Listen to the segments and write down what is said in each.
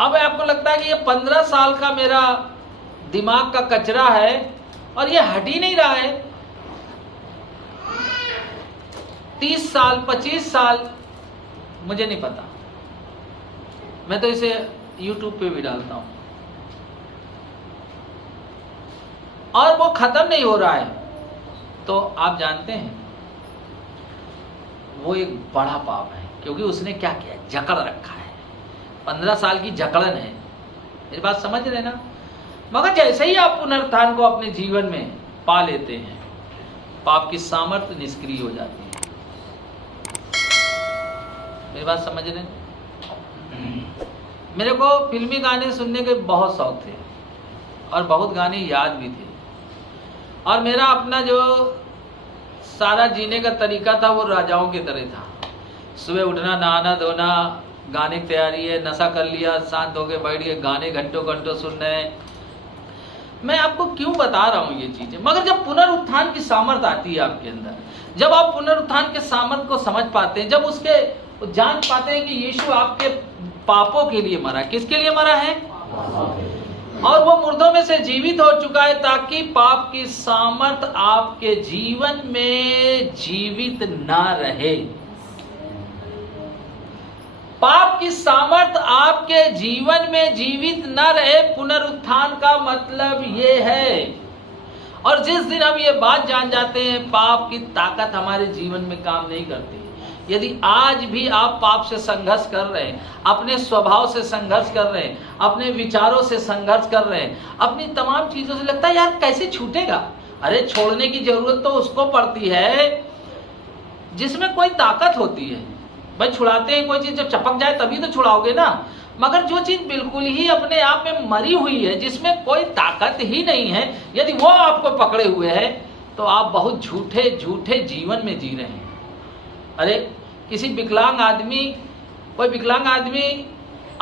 अब आपको लगता है कि ये 15 साल का मेरा दिमाग का कचरा है और ये हट ही नहीं रहा है। 30 साल 25 साल मुझे नहीं पता, मैं तो इसे YouTube पे भी डालता हूं और वो खत्म नहीं हो रहा है। तो आप जानते हैं वो एक बड़ा पाप है, क्योंकि उसने क्या किया, जकड़ रखा है। 15 साल की जकड़न है। मेरी बात समझ रहे ना? मगर जैसे ही आप पुनरुत्थान को अपने जीवन में पा लेते हैं, पाप की सामर्थ्य निष्क्रिय हो जाती है। मेरी बात समझ रहे? मेरे को फिल्मी गाने सुनने के बहुत शौक थे और बहुत गाने याद भी थे, और मेरा अपना जो सारा जीने का तरीका था वो राजाओं की तरह था। सुबह उठना, नहाना धोना, गाने की तैयारी है, नशा कर लिया, शांत होके बैठ गए, गाने घंटों घंटों सुन रहे हैं। मैं आपको क्यों बता रहा हूँ ये चीजें? मगर जब पुनरुत्थान की सामर्थ आती है आपके अंदर, जब आप पुनरुत्थान के सामर्थ को समझ पाते हैं, जब उसके जान पाते हैं कि यीशु आपके पापों के लिए मरा, किसके लिए मरा है, और वो मुर्दों में से जीवित हो चुका है, ताकि पाप की सामर्थ आपके जीवन में जीवित ना रहे। पाप की सामर्थ आपके जीवन में जीवित न रहे, पुनरुत्थान का मतलब ये है। और जिस दिन हम ये बात जान जाते हैं, पाप की ताकत हमारे जीवन में काम नहीं करती। यदि आज भी आप पाप से संघर्ष कर रहे हैं, अपने स्वभाव से संघर्ष कर रहे हैं, अपने विचारों से संघर्ष कर रहे हैं, अपनी तमाम चीजों से लगता है यार कैसे छूटेगा, अरे छोड़ने की जरूरत तो उसको पड़ती है जिसमें कोई ताकत होती है। भाई छुड़ाते हैं कोई चीज, जब चपक जाए तभी तो छुड़ाओगे ना। मगर जो चीज बिल्कुल ही अपने आप में मरी हुई है, जिसमें कोई ताकत ही नहीं है, यदि वो आपको पकड़े हुए है तो आप बहुत झूठे झूठे जीवन में जी रहे हैं। अरे किसी विकलांग आदमी, कोई विकलांग आदमी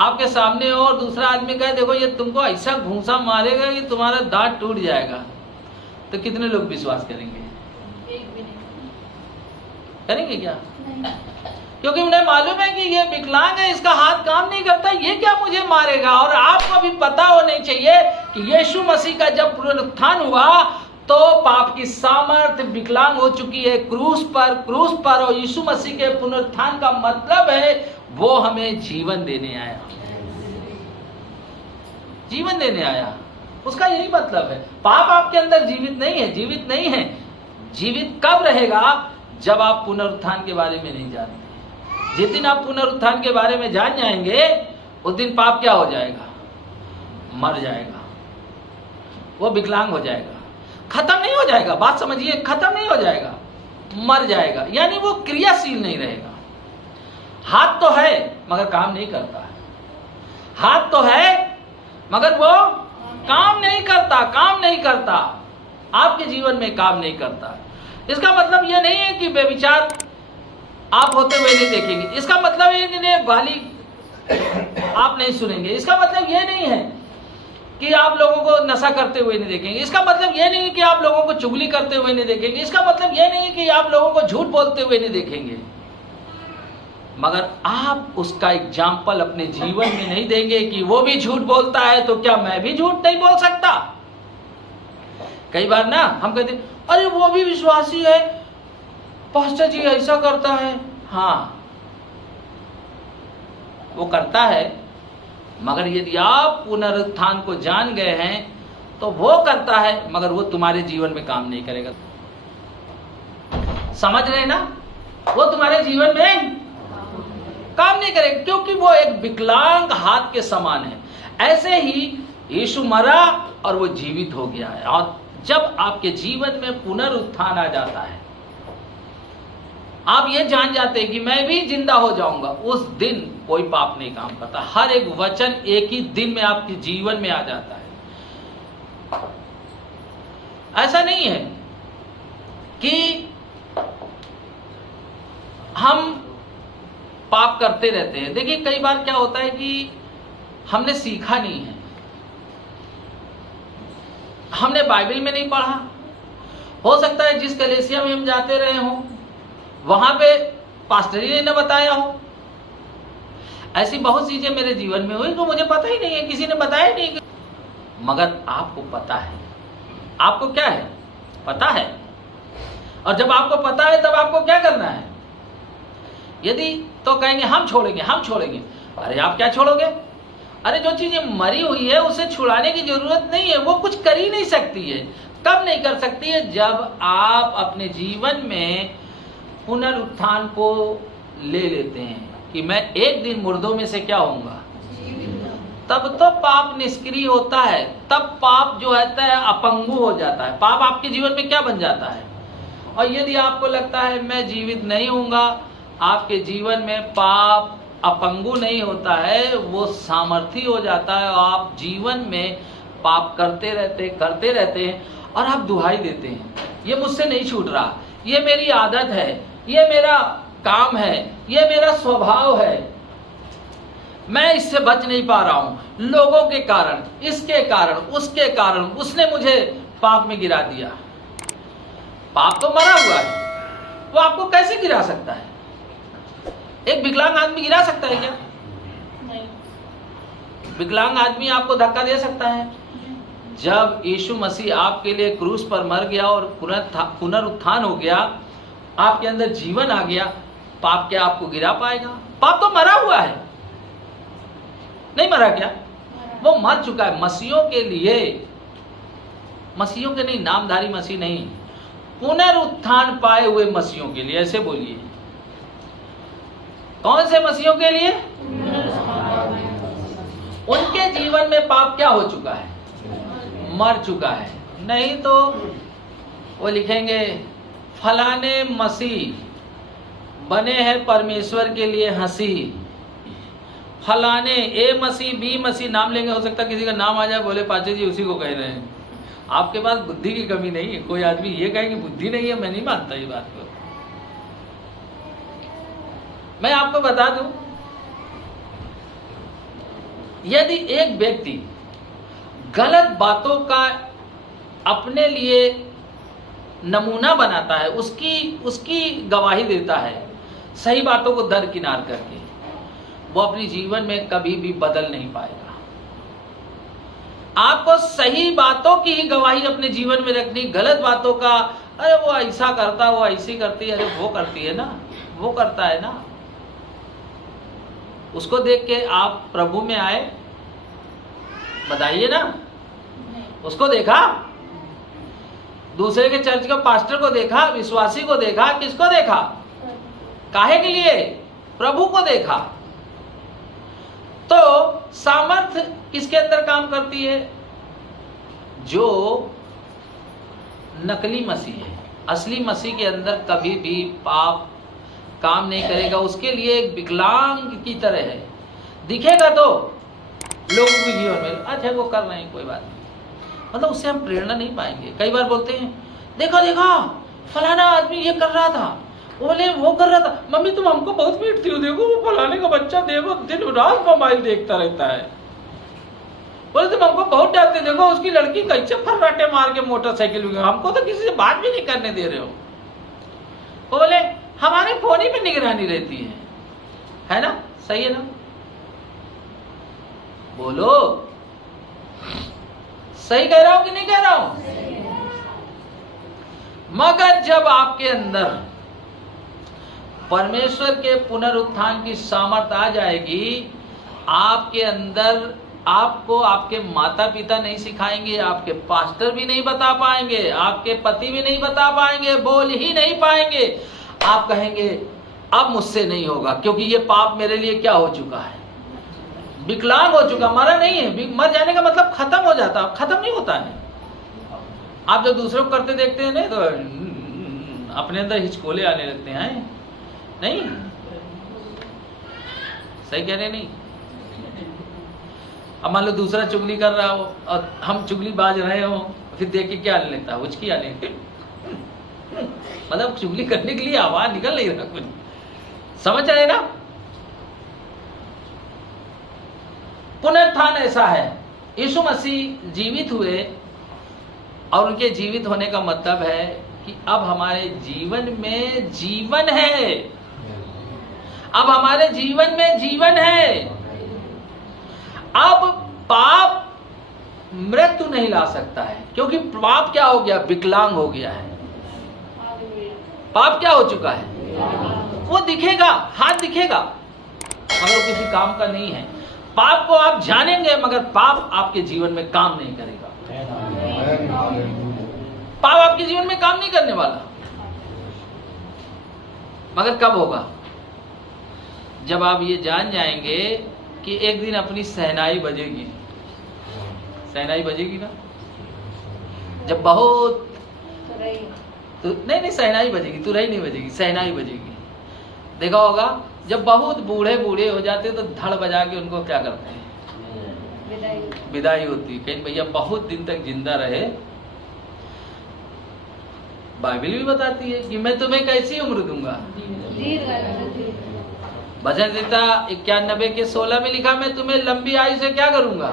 आपके सामने हो और दूसरा आदमी कहे देखो ये तुमको ऐसा घूंसा मारेगा कि तुम्हारा दांत टूट जाएगा, तो कितने लोग विश्वास करेंगे? करेंगे क्या? क्योंकि उन्हें मालूम है कि ये विकलांग है, इसका हाथ काम नहीं करता, ये क्या मुझे मारेगा। और आपको भी पता होना चाहिए कि यीशु मसीह का जब पुनरुत्थान हुआ तो पाप की सामर्थ विकलांग हो चुकी है क्रूस पर। और यीशु मसीह के पुनरुत्थान का मतलब है वो हमें जीवन देने आया, जीवन देने आया, उसका यही मतलब है। पाप आपके अंदर जीवित नहीं है, जीवित नहीं है। जीवित कब रहेगा? जब आप पुनरुत्थान के बारे में नहीं जानते। जिस दिन आप पुनरुत्थान के बारे में जान जाएंगे, उस दिन पाप क्या हो जाएगा? मर जाएगा, वो विकलांग हो जाएगा। खत्म नहीं हो जाएगा, बात समझिए, खत्म नहीं हो जाएगा, मर जाएगा। यानी वो क्रियाशील नहीं रहेगा। हाथ तो है मगर काम नहीं करता है, हाथ तो है मगर वो काम नहीं करता, आपके जीवन में काम नहीं करता। इसका मतलब यह नहीं है कि बेविचार आप होते हुए नहीं देखेंगे, इसका मतलब ये कि गाली आप नहीं सुनेंगे, इसका मतलब ये नहीं है कि आप लोगों को नशा करते हुए नहीं देखेंगे, इसका मतलब ये नहीं है कि आप लोगों को चुगली करते हुए नहीं देखेंगे, इसका मतलब ये नहीं है कि आप लोगों को झूठ बोलते हुए नहीं देखेंगे। मगर आप उसका एग्जाम्पल अपने जीवन में नहीं देंगे कि वो भी झूठ बोलता है तो क्या मैं भी झूठ नहीं बोल सकता? कई बार ना हम कहते हैं अरे वो भी विश्वासी है, पास्टर जी ऐसा करता है। हाँ वो करता है, मगर यदि आप पुनरुत्थान को जान गए हैं तो वो करता है, मगर वो तुम्हारे जीवन में काम नहीं करेगा। समझ रहे ना? वो तुम्हारे जीवन में काम नहीं करेगा, क्योंकि वो एक विकलांग हाथ के समान है। ऐसे ही यीशु मरा और वो जीवित हो गया है। और जब आपके जीवन में पुनरुत्थान आ जाता है, आप ये जान जाते हैं कि मैं भी जिंदा हो जाऊंगा, उस दिन कोई पाप नहीं काम करता। हर एक वचन एक ही दिन में आपके जीवन में आ जाता है। ऐसा नहीं है कि हम पाप करते रहते हैं। देखिए कई बार क्या होता है कि हमने सीखा नहीं है, हमने बाइबल में नहीं पढ़ा। हो सकता है जिस कलीसिया में हम जाते रहे हों वहां पे पास्टर जी ने बताया हो। ऐसी बहुत चीजें मेरे जीवन में हुई तो मुझे पता ही नहीं है, किसी ने बताया नहीं कि... मगर आपको पता है, आपको क्या है पता है। और जब आपको पता है तब आपको क्या करना है। यदि तो कहेंगे हम छोड़ेंगे, हम छोड़ेंगे। अरे आप क्या छोड़ोगे? अरे जो चीजें मरी हुई है उसे छुड़ाने की जरूरत नहीं है, वो कुछ कर ही नहीं सकती है। कब नहीं कर सकती है? जब आप अपने जीवन में पुनरुत्थान को ले लेते हैं कि मैं एक दिन मुर्दों में से क्या होऊंगा, तब तो पाप निष्क्रिय होता है, तब पाप जो है अपंगु हो जाता है। पाप आपके जीवन में क्या बन जाता है। और यदि आपको लगता है मैं जीवित नहीं होऊंगा, आपके जीवन में पाप अपंगु नहीं होता है, वो सामर्थी हो जाता है। और आप जीवन में पाप करते रहते हैं और आप दुहाई देते हैं, ये मुझसे नहीं छूट रहा, ये मेरी आदत है, ये मेरा काम है, ये मेरा स्वभाव है, मैं इससे बच नहीं पा रहा हूं, लोगों के कारण, इसके कारण, उसके कारण, उसने मुझे पाप में गिरा दिया। पाप तो मरा हुआ है, वो आपको कैसे गिरा सकता है? एक विकलांग आदमी गिरा सकता है क्या? नहीं। विकलांग आदमी आपको धक्का दे सकता है? जब यीशु मसीह आपके लिए क्रूस पर मर गया और पुनरुत्थान हो गया, आपके अंदर जीवन आ गया, पाप क्या आपको गिरा पाएगा? पाप तो मरा हुआ है, नहीं मरा क्या? वो मर चुका है। मसीहों के लिए, मसीहों के नहीं, नामधारी मसीह नहीं, पुनरुत्थान पाए हुए मसीहों के लिए, ऐसे बोलिए। कौन से मसीहों के लिए? उनके जीवन में पाप क्या हो चुका है? मर चुका है। नहीं तो वो लिखेंगे फलाने मसीह बने हैं परमेश्वर के लिए हंसी, फलाने ए मसीह बी मसीह नाम लेंगे, हो सकता किसी का नाम आ जाए, बोले पाचे जी उसी को कह रहे हैं। आपके पास बुद्धि की कमी नहीं है। कोई आदमी ये कहे कि बुद्धि नहीं है, मैं नहीं मानता ये बात को। मैं आपको बता दूं, यदि एक व्यक्ति गलत बातों का अपने लिए नमूना बनाता है, उसकी गवाही देता है, सही बातों को दरकिनार करके, वो अपने जीवन में कभी भी बदल नहीं पाएगा। आपको सही बातों की ही गवाही अपने जीवन में रखनी, गलत बातों का, अरे वो ऐसा करता, वो ऐसी करती, अरे वो करती है ना, वो करता है ना, उसको देख के आप प्रभु में आए? बताइए ना। उसको देखा, दूसरे के चर्च के पास्टर को देखा, विश्वासी को देखा, किसको देखा? काहे के लिए? प्रभु को देखा। तो सामर्थ्य किसके अंदर काम करती है? जो नकली मसीह है। असली मसीह के अंदर कभी भी पाप काम नहीं करेगा। उसके लिए एक विकलांग की तरह है, दिखेगा तो लोगों के जीवन में अच्छा वो कर रहे हैं, कोई बात नहीं, मतलब उससे हम प्रेरणा नहीं पाएंगे। कई बार बोलते हैं देखा देखा फलाना आदमी ये कर रहा था, बोले वो कर रहा था, मम्मी तुम हमको बहुत पीटती हो, देखो वो फलाने का बच्चा देखो दिन रात मोबाइल देखता रहता है, बोले तुम हमको बहुत डांटते, देखो उसकी लड़की कैसे फर्राटे मार के मोटरसाइकिल में, हमको तो किसी से बात भी नहीं करने दे रहे हो। बोले हमारे फोन ही में निगरानी रहती है ना? सही है ना? बोलो सही कह रहा हूं कि नहीं कह रहा हूं? मगर जब आपके अंदर परमेश्वर के पुनरुत्थान की सामर्थ आ जाएगी, आपके अंदर, आपको आपके माता पिता नहीं सिखाएंगे, आपके पास्टर भी नहीं बता पाएंगे, आपके पति भी नहीं बता पाएंगे, बोल ही नहीं पाएंगे। आप कहेंगे अब मुझसे नहीं होगा, क्योंकि ये पाप मेरे लिए क्या हो चुका है? विकलांग हो चुका, मरा नहीं है। मर जाने का मतलब खत्म हो जाता, खत्म नहीं होता है। आप जब दूसरों को करते देखते हैं नहीं तो अपने अंदर हिचकोले आने लगते हैं, नहीं? सही कह रहे नहीं? अब मान लो दूसरा चुगली कर रहा हो और हम चुगली बाज रहे हो, फिर देख के क्या आने लगता है? उचकी आने लगती, मतलब चुगली करने के लिए आवाज निकल नहीं रहा कुछ, समझ आए ना? पुनरुत्थान ऐसा है, यीशु मसीह जीवित हुए और उनके जीवित होने का मतलब है कि अब हमारे जीवन में जीवन है। अब हमारे जीवन में जीवन है। अब पाप मृत्यु नहीं ला सकता है, क्योंकि पाप क्या हो गया? विकलांग हो गया है। पाप क्या हो चुका है? वो दिखेगा, हाथ दिखेगा, मगर वो किसी काम का नहीं है। पाप को आप जानेंगे, मगर पाप आपके जीवन में काम नहीं करेगा। पाप आपके जीवन में काम नहीं करने वाला। मगर कब होगा? जब आप ये जान जाएंगे कि एक दिन अपनी सहनाई बजेगी। सहनाई बजेगी ना, जब बहुत तो नहीं सहनाई बजेगी, तुरही नहीं बजेगी, सहनाई बजेगी। देखा होगा जब बहुत बूढ़े बूढ़े हो जाते तो धड़ बजा के उनको क्या करते हैं? विदाई होती है। कहीं भैया बहुत दिन तक जिंदा रहे। बाइबल भी बताती है कि मैं तुम्हें कैसी उम्र दूंगा। भजन संहिता 91 के 16 में लिखा, मैं तुम्हें लंबी आयु से क्या करूंगा।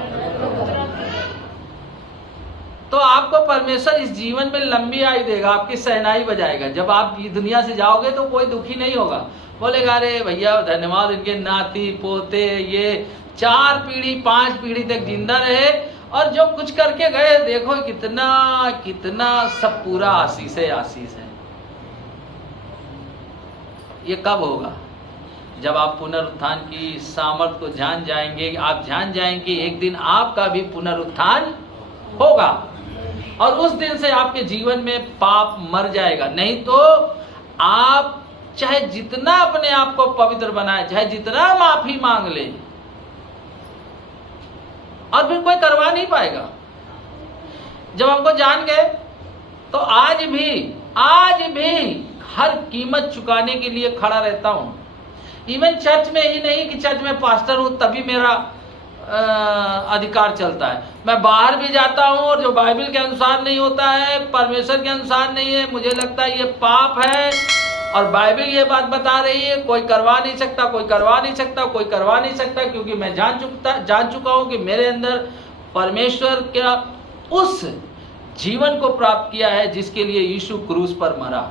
तो आपको परमेश्वर इस जीवन में लंबी आयु देगा, आपकी सहनाई बजाएगा। जब आप ये दुनिया से जाओगे तो कोई दुखी नहीं होगा, बोलेगा अरे भैया धन्यवाद, इनके नाती पोते ये 4 पीढ़ी 5 पीढ़ी तक जिंदा रहे, और जो कुछ करके गए देखो कितना कितना सब पूरा आशीष है, आशीष है। ये कब होगा? जब आप पुनरुत्थान की सामर्थ को जान जाएंगे। आप जान जाएंगे एक दिन आपका भी पुनरुत्थान होगा, और उस दिन से आपके जीवन में पाप मर जाएगा। नहीं तो आप चाहे जितना अपने आप को पवित्र बनाए, चाहे जितना माफी मांग ले, और फिर कोई करवा नहीं पाएगा। जब हमको जान गए तो आज भी हर कीमत चुकाने के लिए खड़ा रहता हूं। इवन चर्च में ही नहीं कि चर्च में पास्टर हूं तभी मेरा अधिकार चलता है। मैं बाहर भी जाता हूं, और जो बाइबल के अनुसार नहीं होता है, परमेश्वर के अनुसार नहीं है, मुझे लगता है ये पाप है, और बाइबल ये बात बता रही है कोई करवा नहीं सकता, कोई करवा नहीं सकता, कोई करवा नहीं सकता, क्योंकि मैं जान चुका हूं कि मेरे अंदर परमेश्वर का उस जीवन को प्राप्त किया है जिसके लिए यीशु क्रूस पर मरा।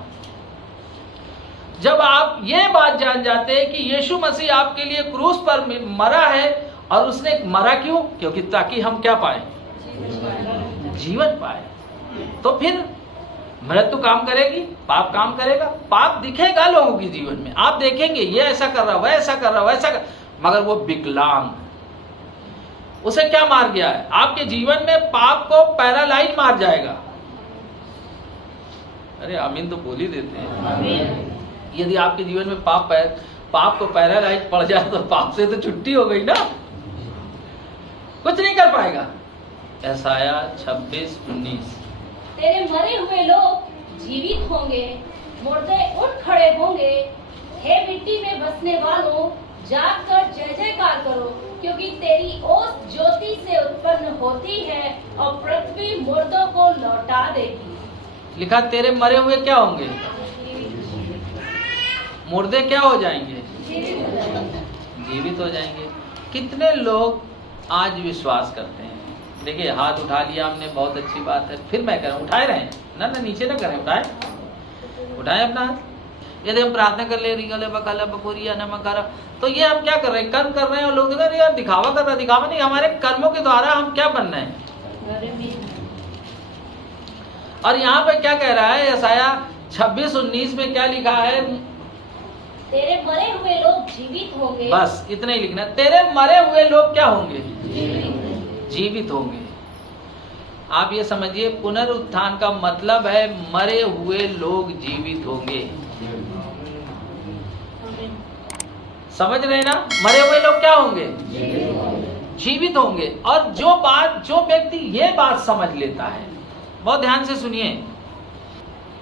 जब आप ये बात जान जाते हैं कि यीशु मसीह आपके लिए क्रूस पर मरा है, और उसने मरा क्यों? क्योंकि ताकि हम क्या पाए? जीवन पाए। तो फिर मृत्यु काम करेगी, पाप काम करेगा। पाप दिखेगा लोगों के जीवन में, आप देखेंगे ये ऐसा कर रहा, वह ऐसा कर रहा, वैसा कर, मगर वो विकलांग, उसे क्या मार गया है? आपके जीवन में पाप को पैरालाइज मार जाएगा। अरे आमीन तो बोल ही देते हैं। यदि आपके जीवन में पाप को पैरालाइज पड़ जाए तो पाप से तो छुट्टी हो गई ना, कुछ नहीं कर पाएगा। यशाया 26:19, तेरे मरे हुए लोग जीवित होंगे, मुर्दे उठ खड़े होंगे। हे मिट्टी में बसने वालों, जाग कर जय जयकार करो, क्योंकि तेरी ओस ज्योति से उत्पन्न होती है, और पृथ्वी मुर्दों को लौटा देगी। लिखा तेरे मरे हुए क्या होंगे? मुर्दे क्या हो जाएंगे? जीवित हो जाएंगे। कितने लोग आज विश्वास करते हैं? देखिए हाथ उठा लिया हमने, बहुत अच्छी बात है। फिर मैं कह रहा हूँ उठाए रहें ना, नीचे ना करें, उठाए अपना हाथ। यदि हम प्रार्थना कर ले रिगले बकाला बकोरिया नमकारा, तो ये हम क्या कर रहे हैं? कर्म कर रहे हैं, और लोग देख रहे यार दिखावा कर रहा है। दिखावा नहीं, हमारे कर्मों के द्वारा हम क्या बन रहे हैं। और यहाँ पे क्या कह रहा है यशाया 26:19 में क्या लिखा है? तेरे मरे हुए लोग जीवित होंगे। बस इतना ही लिखना, तेरे मरे हुए लोग क्या होंगे? जीवित होंगे। आप ये समझिए पुनरुत्थान का मतलब है मरे हुए लोग जीवित होंगे। समझ रहे ना? मरे हुए लोग क्या होंगे? जीवित होंगे। और जो व्यक्ति ये बात समझ लेता है, बहुत ध्यान से सुनिए,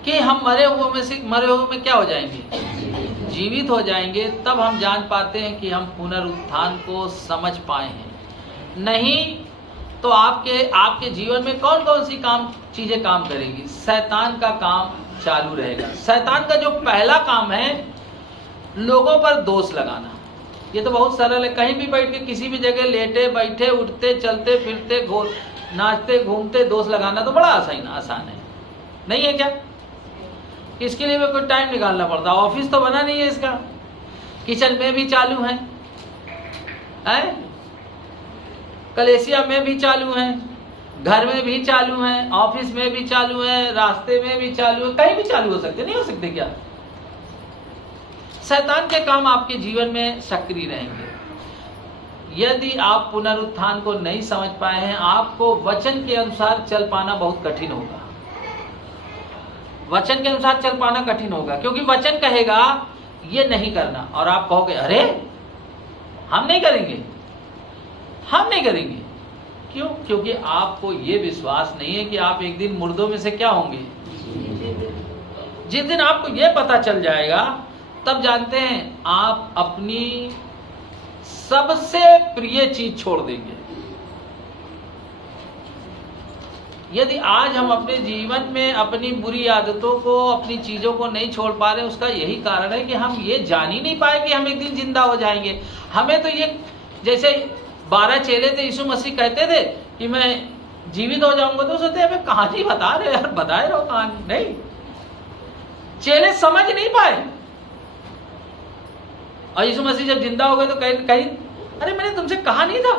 कि हम मरे हुए में क्या हो जाएंगे? जीवित हो जाएंगे। तब हम जान पाते हैं कि हम पुनरुत्थान को समझ पाए हैं। नहीं तो आपके जीवन में कौन कौन सी चीजें काम करेगी? शैतान का काम चालू रहेगा। शैतान का जो पहला काम है लोगों पर दोष लगाना। ये तो बहुत सरल है, कहीं भी बैठ के किसी भी जगह लेटे बैठे उठते चलते फिरते नाचते घूमते दोष लगाना तो बड़ा आसान है, नहीं है क्या? इसके लिए कोई टाइम निकालना पड़ता, ऑफिस तो बना नहीं है इसका। किचन में भी चालू हैं, कलेसिया में भी चालू हैं, घर में भी चालू हैं, ऑफिस में भी चालू हैं, रास्ते में भी चालू है, कहीं भी चालू हो सकते, नहीं हो सकते क्या? शैतान के काम आपके जीवन में सक्रिय रहेंगे। यदि आप पुनरुत्थान को नहीं समझ पाए हैं, आपको वचन के अनुसार चल पाना बहुत कठिन होगा। वचन के अनुसार चल पाना कठिन होगा, क्योंकि वचन कहेगा ये नहीं करना, और आप कहोगे अरे हम नहीं करेंगे, हम नहीं करेंगे। क्यों? क्योंकि आपको ये विश्वास नहीं है कि आप एक दिन मुर्दों में से क्या होंगे। जिस दिन आपको ये पता चल जाएगा, तब जानते हैं आप अपनी सबसे प्रिय चीज छोड़ देंगे। यदि आज हम अपने जीवन में अपनी बुरी आदतों को, अपनी चीजों को नहीं छोड़ पा रहे, उसका यही कारण है कि हम ये जान ही नहीं पाए कि हम एक दिन जिंदा हो जाएंगे। हमें तो ये, जैसे 12 चेले थे, यीशु मसीह कहते थे कि मैं जीवित हो जाऊंगा, तो सोचते हमें कहानी बता रहे यार, बताए रहो कहानी। नहीं, चेले समझ नहीं पाए, और यीशु मसीह जब जिंदा हो गए तो कहीं अरे मैंने तुमसे कहा नहीं था।